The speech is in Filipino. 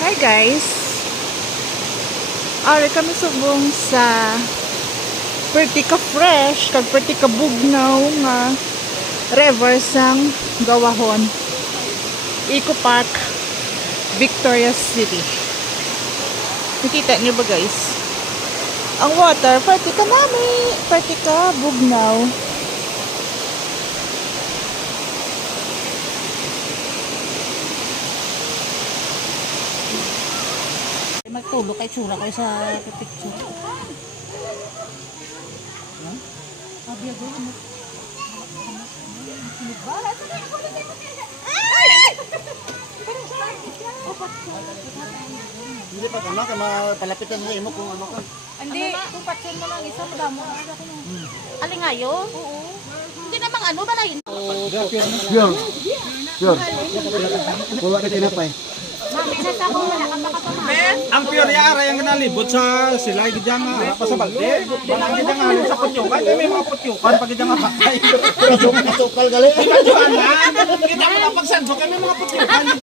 Hi guys! Ari kami subong sa perti ka fresh kag perti ka bugnaw nga river sang Gawahon, Eco Park, Victoria City. Nakita niyo ba guys? Ang water, perti ka nami, perti ka bugnaw. Magtulog kay tsura ko sa picture. Sabi ako mo. Hindi pa tama ka mapalapitan sa imo kung ano ka. Hindi, kung patsin mo lang isa madamo ako ko. Alingayo? Oo. Hindi namang ano ba na yun? Yun. Yun. Kuha ka tinapay. Mami, nasa ako wala ka baka pa. Ang pure yara yung nalibot sa sila gidya nga pa sa balde. Ang gidya nga sa putyukan, may mga putyukan pag gidya nga patay. Pero sukal gali. Kita mo na pagsandok may mga putyukan.